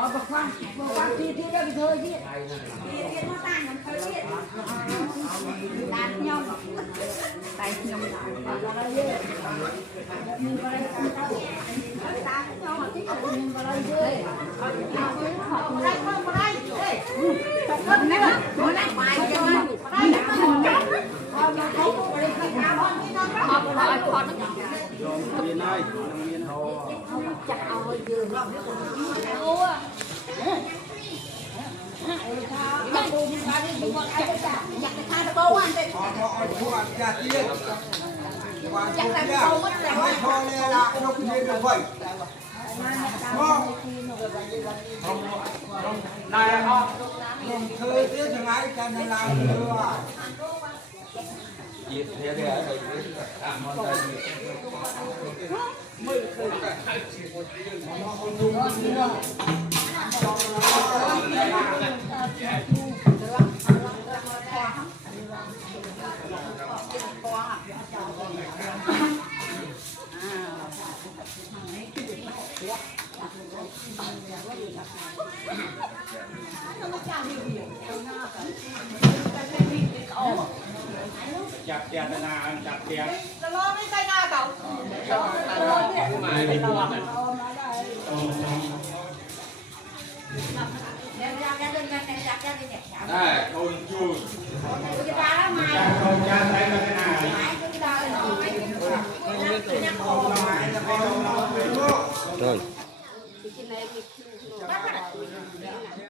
bậc quan thi ra bị thôi chứ Cái nó tan nó khơi biết. Tan nhau. Tay nhau. nhìn vào đây Ta cũng nhau mà thích nhìn vào đây chứ vào đây không vào đây. Thật đấy mà. Nó lại bài cho anh. Đây nó còn đó. Họ nó thấy vào đây phải cao hơn cái nó đó. Họ lại còn nó. Miền ơi, miền Chặt ơi giường nó. Nhặt cái tha nó bâu anh đây. họ thu ăn chả tiền. Chặt lại bâu mất rồi. Hai kho này là nó cũng như vậy. Này họ thời tiết chẳng ai cho nên làm được. Nhiệt thế đấy à? Chặt chặt là chặt chặt. Nó lo cái cây na cậu. Này, thôi chui